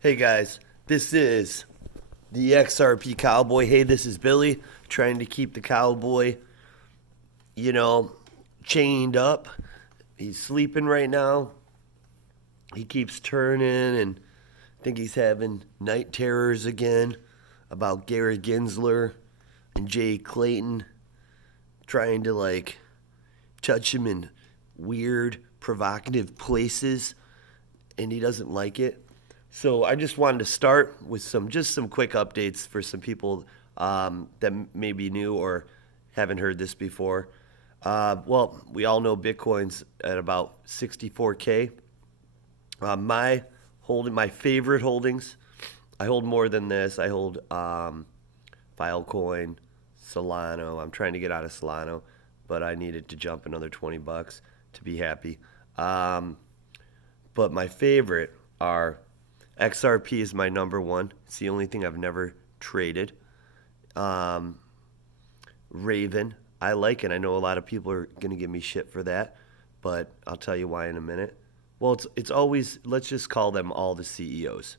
Hey guys, this is the XRP Cowboy. Hey, this is Billy trying to keep the cowboy, you know, chained up. He's sleeping right now. He keeps turning and I think he's having night terrors again about Gary Gensler and Jay Clayton trying to touch him in weird, provocative places and he doesn't like it. So I just wanted to start with some quick updates for some people that may be new or haven't heard this before. Well, we all know Bitcoin's at about 64K. My favorite holdings. I hold more than this. I hold Filecoin, Solano. I'm trying to get out of Solano, but I needed to jump another $20 to be happy. But my favorite are XRP is my number one. It's the only thing I've never traded. Um, Raven, I like it. I know a lot of people are going to give me shit for that, but I'll tell you why in a minute. Well, it's always, let's just call them all the CEOs.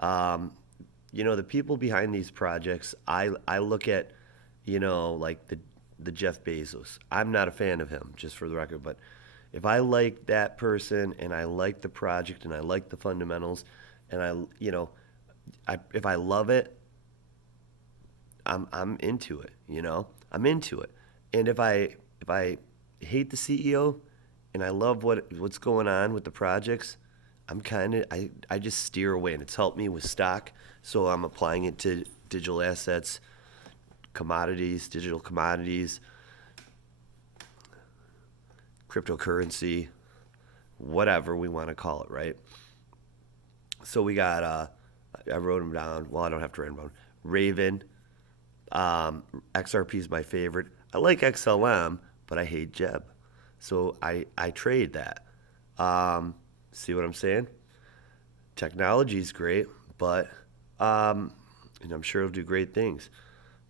Um, the people behind these projects, I look at, like the Jeff Bezos. I'm not a fan of him, just for the record, but if I like that person and I like the project and I like the fundamentals and if I love it, I'm into it, I'm into it. And if I hate the CEO and I love what's going on with the projects, I just steer away, and it's helped me with stock. So I'm applying it to digital assets, commodities, digital commodities, cryptocurrency, whatever we want to call it, right? So we got I wrote them down. Well, I don't have to write them down. Raven, XRP is my favorite. I like XLM, but I hate Jeb. So I trade that. See what I'm saying? Technology is great, but and I'm sure it'll do great things.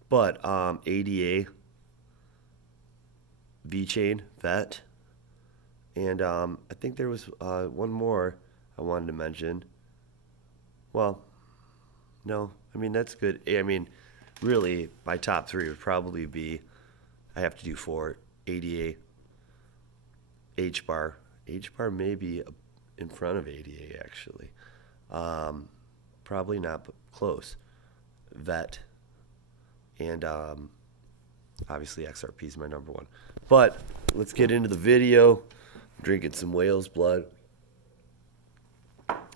But ADA, VeChain, VET, and I think there was one more I wanted to mention. Well, no, I mean that's good. I mean, really, my top three would probably be I have to do four: ADA, H bar. H bar may be in front of ADA actually. Um, Probably not, but close. Vet and obviously XRP is my number one. But let's get into the video. I'm drinking some whale's blood,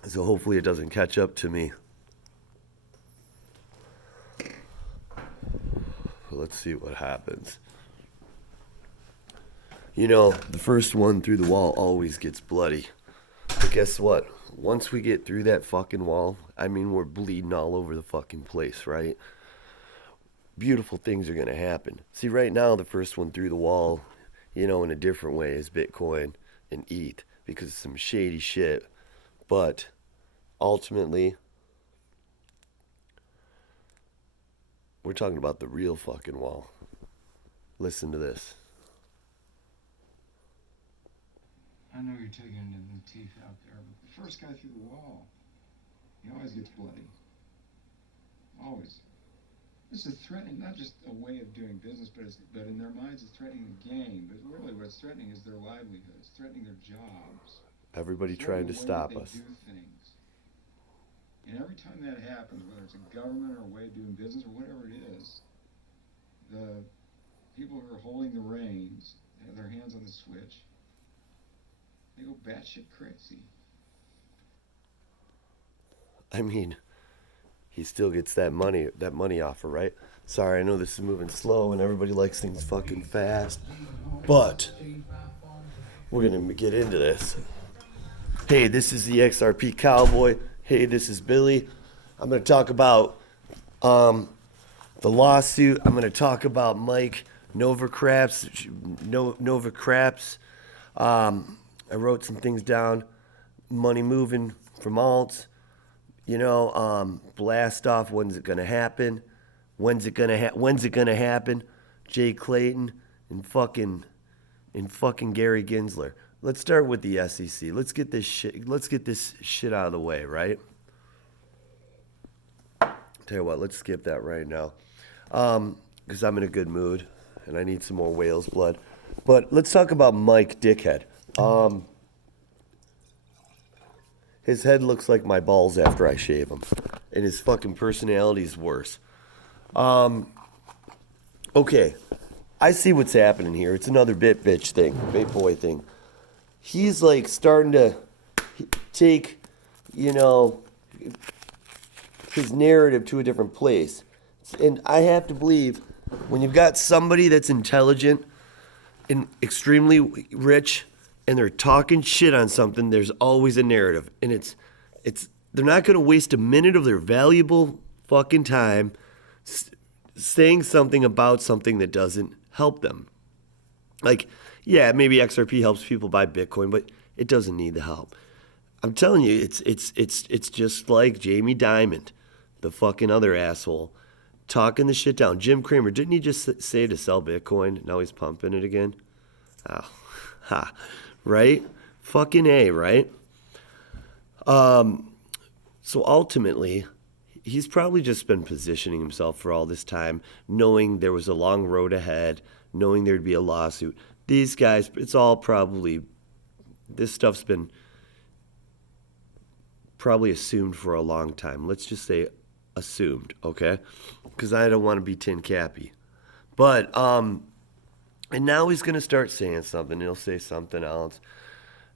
so hopefully it doesn't catch up to me. Let's see what happens. The first one through the wall always gets bloody. But guess what? Once we get through that fucking wall, I mean, we're bleeding all over the fucking place, right? Beautiful things are going to happen. See, right now, the first one through the wall, in a different way is Bitcoin and ETH because it's some shady shit. But ultimately, we're talking about the real fucking wall. Listen to this. I know you're taking it in the teeth out there, but the first guy through the wall, he always gets bloody. Always. This is threatening not just a way of doing business, but in their minds it's threatening the game. But really what it's threatening is their livelihood. It's threatening their jobs. Everybody It's threatening trying to the way that stop they us. do things. And every time that happens, whether it's a government or a way of doing business or whatever it is, the people who are holding the reins have their hands on the switch. They go batshit crazy. I mean, he still gets that money offer, right? Sorry, I know this is moving slow and everybody likes things fucking fast, but we're gonna get into this. Hey, this is the XRP Cowboy. Hey, this is Billy. I'm gonna talk about the lawsuit. I'm gonna talk about Mike Novacraps. Novacraps. I wrote some things down. Money moving from alts. Blast off. When's it gonna happen? When's it gonna happen? Jay Clayton and fucking Gary Gensler. Let's start with the SEC. Let's get this shit out of the way, right? Tell you what, let's skip that right now. Because I'm in a good mood and I need some more whale's blood. But let's talk about Mike Dickhead. His head looks like my balls after I shave him. And his fucking personality's worse. Okay, I see what's happening here. It's another bitch thing, bitboy thing. He's like starting to take, you know, his narrative to a different place. And I have to believe when you've got somebody that's intelligent and extremely rich and they're talking shit on something, there's always a narrative. And it's they're not going to waste a minute of their valuable fucking time saying something about something that doesn't help them. Like, yeah, maybe XRP helps people buy Bitcoin, but it doesn't need the help. I'm telling you, it's just like Jamie Dimon, the fucking other asshole, talking the shit down. Jim Cramer, didn't he just say to sell Bitcoin? Now he's pumping it again. Oh, ha, right? Fucking A, right? So ultimately, he's probably just been positioning himself for all this time, knowing there was a long road ahead, knowing there'd be a lawsuit. These guys, it's all probably, this stuff's been probably assumed for a long time. Let's just say assumed, okay? Because I don't want to be tin cappy. But, and now he's going to start saying something. He'll say something else.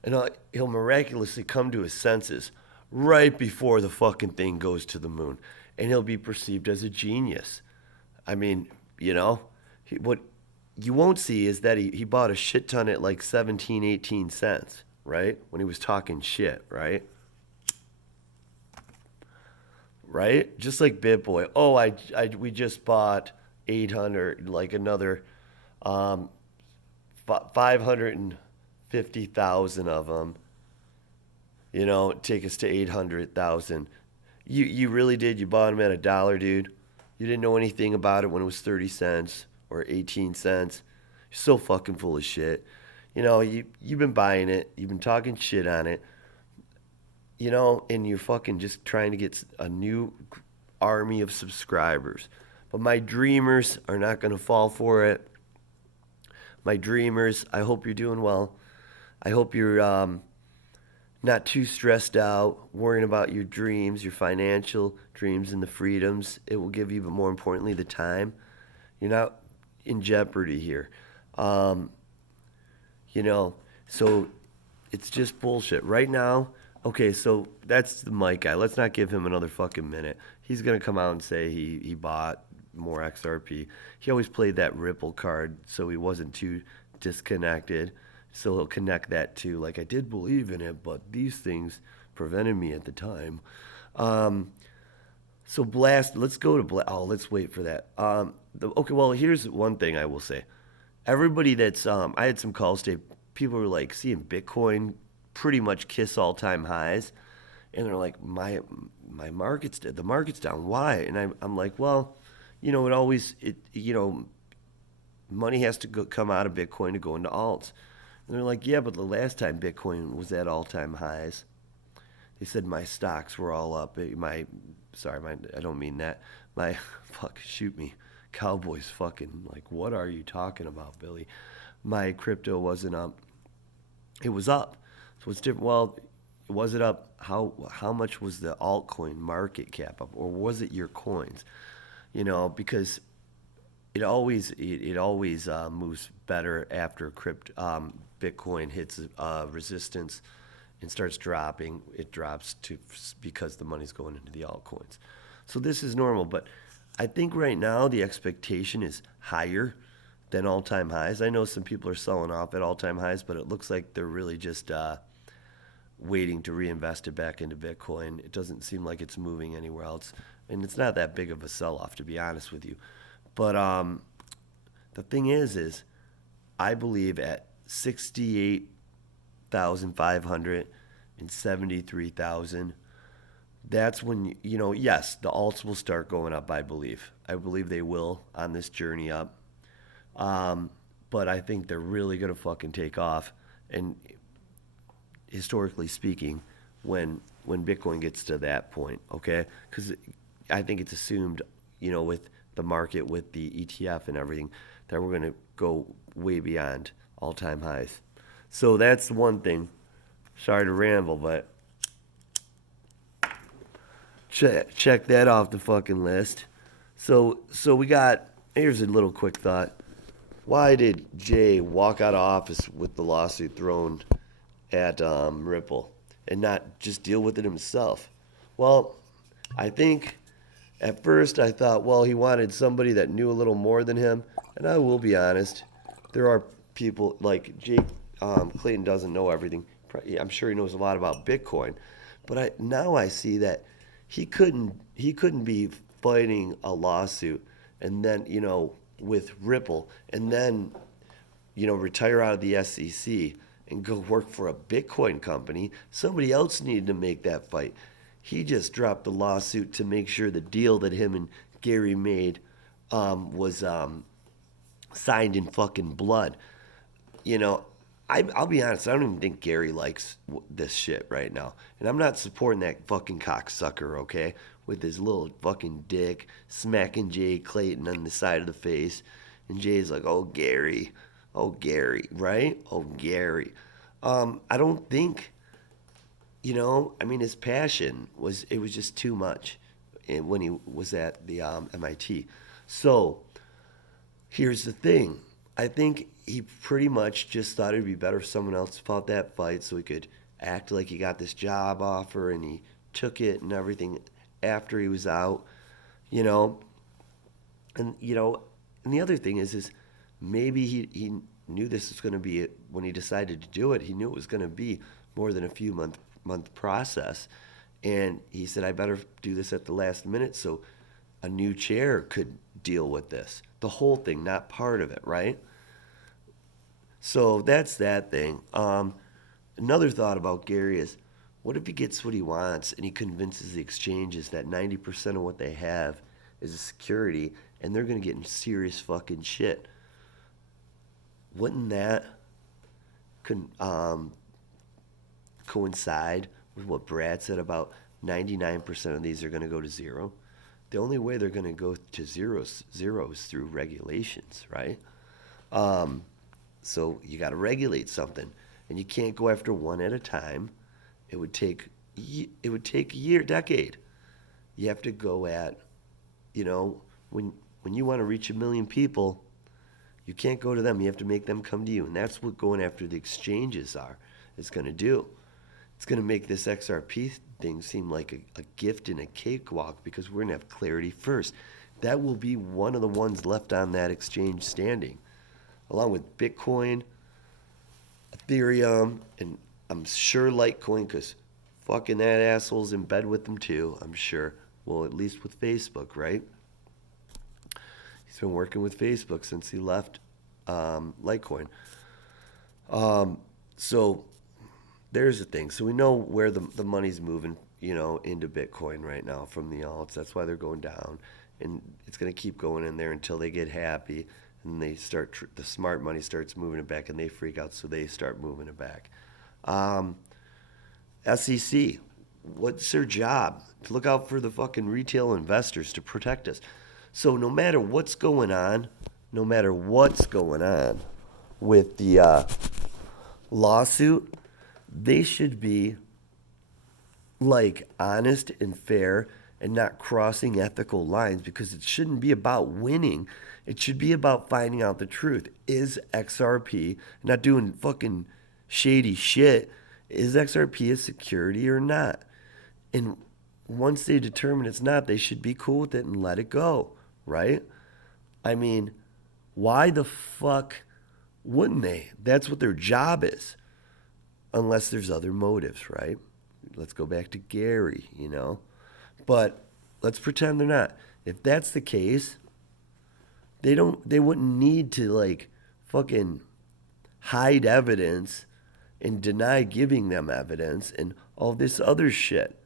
And he'll miraculously come to his senses right before the fucking thing goes to the moon. And he'll be perceived as a genius. I mean, what you won't see is that he bought a shit ton at like 17, 18 cents, right? When he was talking shit, right? Right? Just like BitBoy. Oh, we just bought 800, like another 550,000 of them. Take us to 800,000. You really did. You bought them at $1, dude. You didn't know anything about it when it was 30 cents or 18 cents. You're so fucking full of shit. You've been buying it. You've been talking shit on it. And you're fucking just trying to get a new army of subscribers. But my dreamers are not going to fall for it. My dreamers, I hope you're doing well. I hope you're not too stressed out, worrying about your dreams, your financial dreams, and the freedoms it will give you, but more importantly, the time. You're not in jeopardy here. So it's just bullshit. Right now, okay, so that's the Mike guy. Let's not give him another fucking minute. He's going to come out and say he bought more XRP. He always played that Ripple card, so he wasn't too disconnected. So he'll connect that to, like, I did believe in it, but these things prevented me at the time. So Blast, let's go to Blast. Oh, let's wait for that. Okay, well, here's one thing I will say. Everybody that's, I had some calls today. People were like seeing Bitcoin pretty much kiss all-time highs, and they're like, the market's down. Why? And I'm like, well, money has to come out of Bitcoin to go into alts. And they're like, yeah, but the last time Bitcoin was at all-time highs, they said my stocks were all up. I don't mean that. Shoot me. Cowboys fucking, like, what are you talking about, Billy? My crypto wasn't up. It was up. So it's different. Well, was it up? How much was the altcoin market cap up? Or was it your coins? Because it always moves better after Bitcoin hits resistance and starts dropping. It drops because the money's going into the altcoins. So this is normal, but I think right now the expectation is higher than all-time highs. I know some people are selling off at all-time highs, but it looks like they're really just waiting to reinvest it back into Bitcoin. It doesn't seem like it's moving anywhere else, and it's not that big of a sell-off, to be honest with you. But the thing is I believe at 68,500 and 73,000, that's when, yes, the alts will start going up, I believe. I believe they will on this journey up. But I think they're really going to fucking take off. And historically speaking, when Bitcoin gets to that point, okay? Because I think it's assumed, with the market, with the ETF and everything, that we're going to go way beyond all-time highs. So that's one thing. Sorry to ramble, but check that off the fucking list. So we got, here's a little quick thought. Why did Jay walk out of office with the lawsuit thrown at Ripple and not just deal with it himself? Well, I think at first I thought, well, he wanted somebody that knew a little more than him. And I will be honest, there are people like Jake Clayton doesn't know everything. I'm sure he knows a lot about Bitcoin, but now I see that he couldn't be fighting a lawsuit and then with Ripple and then retire out of the SEC and go work for a Bitcoin company. Somebody else needed to make that fight. He just dropped the lawsuit to make sure the deal that him and Gary made was signed in fucking blood. You know, I'll be honest, I don't even think Gary likes this shit right now. And I'm not supporting that fucking cocksucker, okay? With his little fucking dick smacking Jay Clayton on the side of the face. And Jay's like, oh, Gary, right? Oh, Gary. I don't think, I mean, his passion it was just too much when he was at the MIT. So here's the thing. I think he pretty much just thought it'd be better if someone else fought that fight so he could act like he got this job offer and he took it and everything after he was out, you know. And the other thing is maybe he knew this was going to be it when he decided to do it. He knew it was going to be more than a few month process, and he said, I better do this at the last minute so a new chair could deal with this. The whole thing, not part of it, right? So that's that thing. Another thought about Gary is, what if he gets what he wants and he convinces the exchanges that 90% of what they have is a security and they're going to get in serious fucking shit? Wouldn't that coincide with what Brad said about 99% of these are going to go to zero? The only way they're going to go to zero is through regulations, right? So you got to regulate something, and you can't go after one at a time. It would take a year, decade. You have to go at, when you want to reach 1 million people, you can't go to them. You have to make them come to you, and that's what going after the exchanges is going to do. It's going to make this XRP thing seem like a gift and a cakewalk because we're going to have clarity first. That will be one of the ones left on that exchange standing, along with Bitcoin, Ethereum, and I'm sure Litecoin, because fucking that asshole's in bed with them too, I'm sure. Well, at least with Facebook, right? He's been working with Facebook since he left Litecoin. So there's the thing. So we know where the money's moving, into Bitcoin right now from the alts. That's why they're going down. And it's going to keep going in there until they get happy. And they start, the smart money starts moving it back and they freak out. So they start moving it back. SEC, what's their job? To look out for the fucking retail investors to protect us. So no matter what's going on with the lawsuit, they should be like honest and fair and not crossing ethical lines, because it shouldn't be about winning. It should be about finding out the truth. Is XRP, not doing fucking shady shit, is XRP a security or not? And once they determine it's not, they should be cool with it and let it go, right? I mean, why the fuck wouldn't they? That's what their job is. Unless there's other motives, right? Let's go back to Gary, But let's pretend they're not. If that's the case, they wouldn't need to like fucking hide evidence and deny giving them evidence and all this other shit.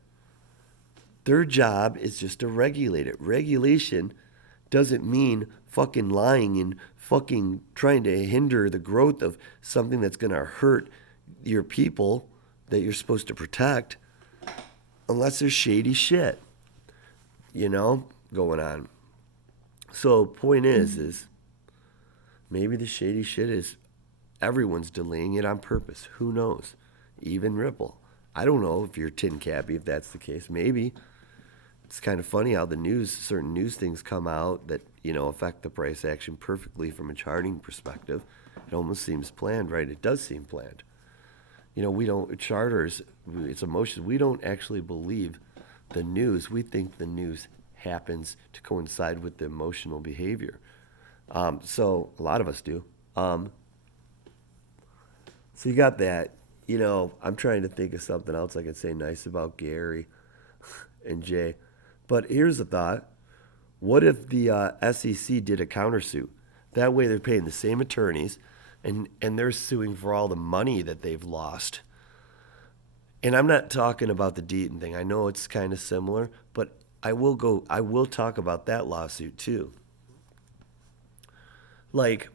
Their job is just to regulate it. Regulation doesn't mean fucking lying and fucking trying to hinder the growth of something that's going to hurt your people that you're supposed to protect, unless there's shady shit. going on. So point is maybe the shady shit is everyone's delaying it on purpose. Who knows? Even Ripple. I don't know if you're tin cappy if that's the case. Maybe. It's kind of funny how certain news things come out that, affect the price action perfectly from a charting perspective. It almost seems planned, right? It does seem planned. We don't, charters, it's emotions. We don't actually believe the news. We think the news happens to coincide with the emotional behavior. So a lot of us do. So you got that. I'm trying to think of something else I could say nice about Gary and Jay. But here's a thought. What if the SEC did a countersuit? That way they're paying the same attorneys and they're suing for all the money that they've lost. And I'm not talking about the Deaton thing. I know it's kind of similar, but I will talk about that lawsuit too. Like,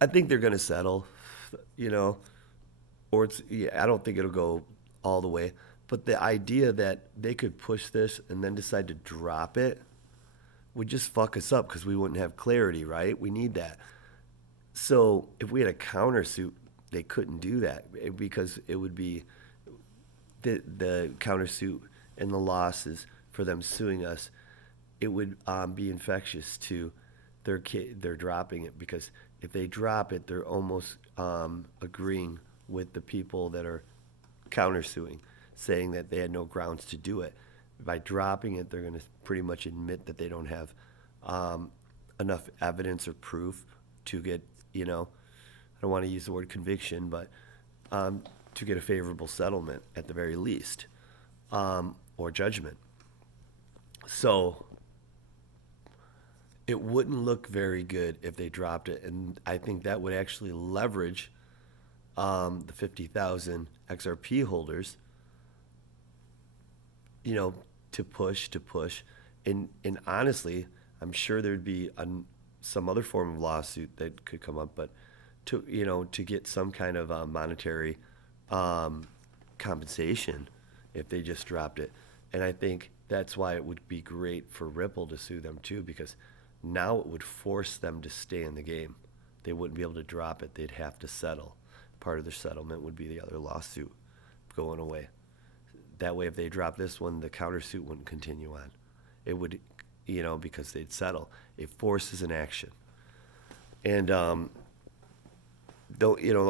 I think they're going to settle, you know, or I don't think it'll go all the way. But the idea that they could push this and then decide to drop it would just fuck us up because we wouldn't have clarity, right? We need that. So if we had a countersuit, they couldn't do that because it would be the countersuit and the losses for them suing us. It would be infectious to they're dropping it because if they drop it, they're almost agreeing with the people that are countersuing, saying that they had no grounds to do it. By dropping it, they're going to pretty much admit that they don't have enough evidence or proof to get, I don't want to use the word conviction, but to get a favorable settlement at the very least, or judgment. So it wouldn't look very good if they dropped it, and I think that would actually leverage the 50,000 XRP holders, to push, and honestly, I'm sure there'd be some other form of lawsuit that could come up, but to get some kind of monetary compensation if they just dropped it, and I think that's why it would be great for Ripple to sue them too, because now it would force them to stay in the game. They wouldn't be able to drop it; they'd have to settle. Part of their settlement would be the other lawsuit going away. That way, if they drop this one, the countersuit wouldn't continue on. It would, because they'd settle. It forces an action. And, the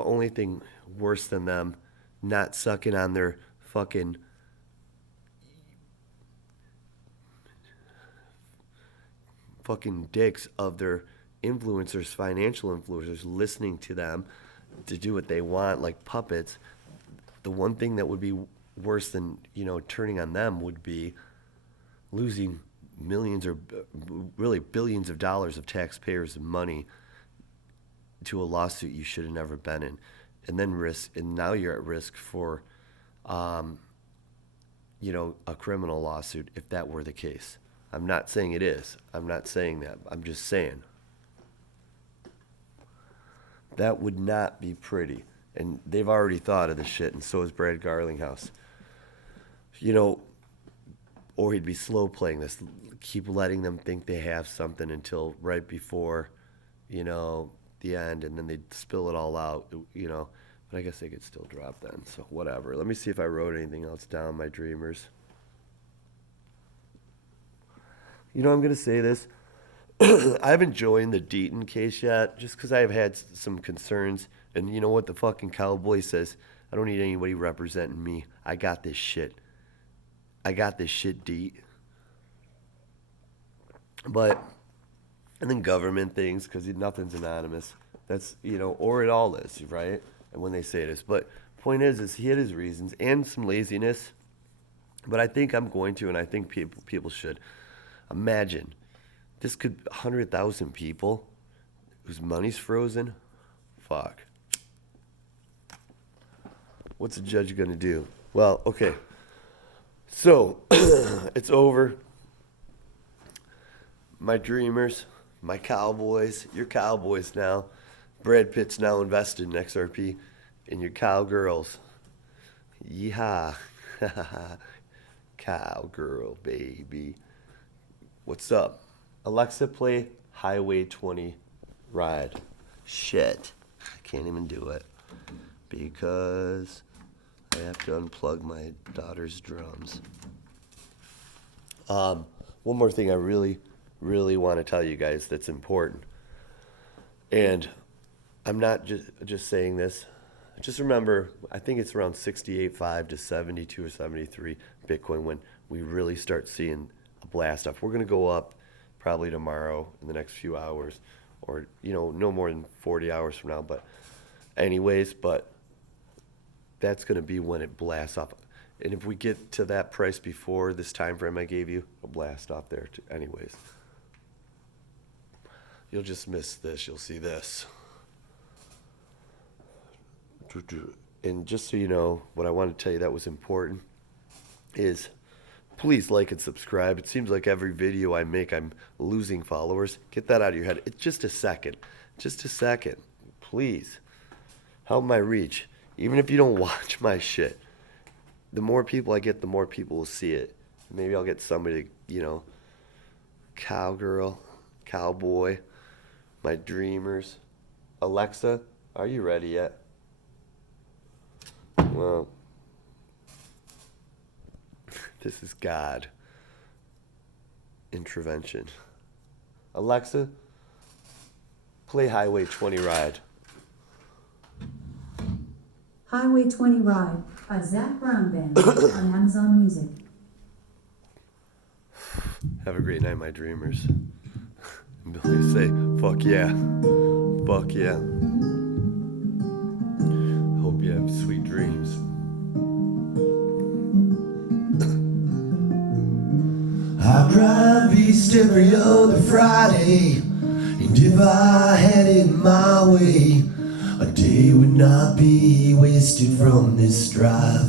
only thing worse than them not sucking on their fucking dicks of their influencers, financial influencers, listening to them to do what they want like puppets. The one thing that would be worse than turning on them would be losing millions or really billions of dollars of taxpayers' money to a lawsuit you should have never been in, and then now you're at risk for a criminal lawsuit if that were the case. I'm not saying it is. I'm not saying that. I'm just saying that would not be pretty. And they've already thought of the shit, and so is Brad Garlinghouse. Or he'd be slow playing this, keep letting them think they have something until right before, the end, and then they'd spill it all out, But I guess they could still drop then, so whatever. Let me see if I wrote anything else down, my dreamers. I'm going to say this. I haven't joined the Deaton case yet, just because I've had some concerns. And you know what the fucking cowboy says? I don't need anybody representing me. I got this shit. Deet. But, and then government things, because nothing's anonymous. That's, or it all is, right? And when they say this. But point is he had his reasons and some laziness. But I think I'm going to, and I think people should. Imagine, this could 100,000 people whose money's frozen. Fuck. What's the judge going to do? Well, okay. So, it's over. My dreamers, my cowboys, your cowboys now. Brad Pitt's now invested in XRP, and your cowgirls. Yeehaw. Cowgirl, baby. What's up? Alexa, play Highway 20 Ride. Shit. I can't even do it because I have to unplug my daughter's drums. One more thing I really want to tell you guys that's important. And I'm not just saying this. Just remember, I think it's around 68.5 to 72 or 73 Bitcoin when we really start seeing a blast off. We're going to go up probably tomorrow in the next few hours, or no more than 40 hours from now. But anyways, that's going to be when it blasts off. And if we get to that price before this time frame I gave you, it'll blast off there too. Anyways, you'll just miss this. You'll see this. And just so you know, what I want to tell you that was important is please like and subscribe. It seems like every video I make, I'm losing followers. Get that out of your head. It's just a second. Just a second. Please help my reach. Even if you don't watch my shit, the more people I get, the more people will see it. Maybe I'll get somebody, cowgirl, cowboy, my dreamers. Alexa, are you ready yet? Well, this is God intervention. Alexa, play Highway 20 Ride. Highway 20 Ride by Zach Brown Band on Amazon Music. Have a great night, my dreamers. And Billy say, fuck yeah. Fuck yeah. Hope you have sweet dreams. I drive east every other Friday, and if I had it my way, a day would not be wasted from this drive.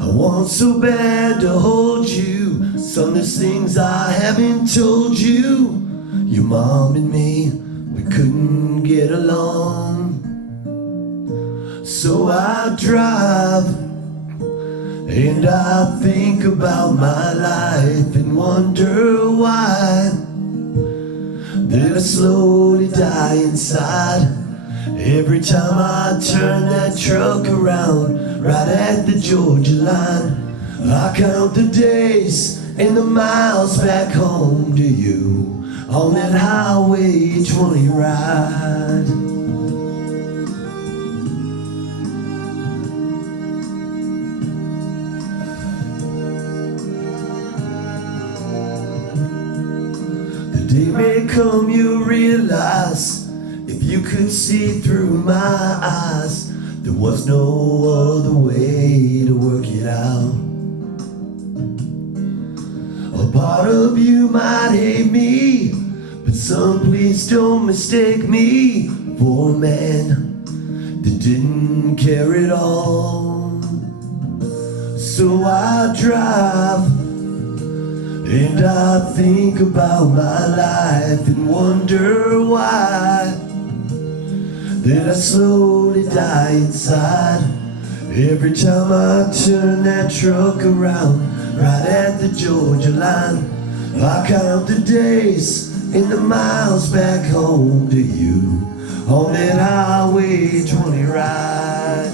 I want so bad to hold you, son, there's things I haven't told you. Your mom and me, we couldn't get along. So I drive, and I think about my life and wonder why that I slowly die inside every time I turn that truck around right at the Georgia line. I count the days and the miles back home to you on that Highway 20 ride. The day may come you realize, if you could see through my eyes, there was no other way to work it out. A part of you might hate me, but son, please don't mistake me for a man that didn't care at all. So I drive, and I think about my life and wonder why that I slowly die inside every time I turn that truck around right at the Georgia line. I count the days and the miles back home to you on that Highway 20 ride.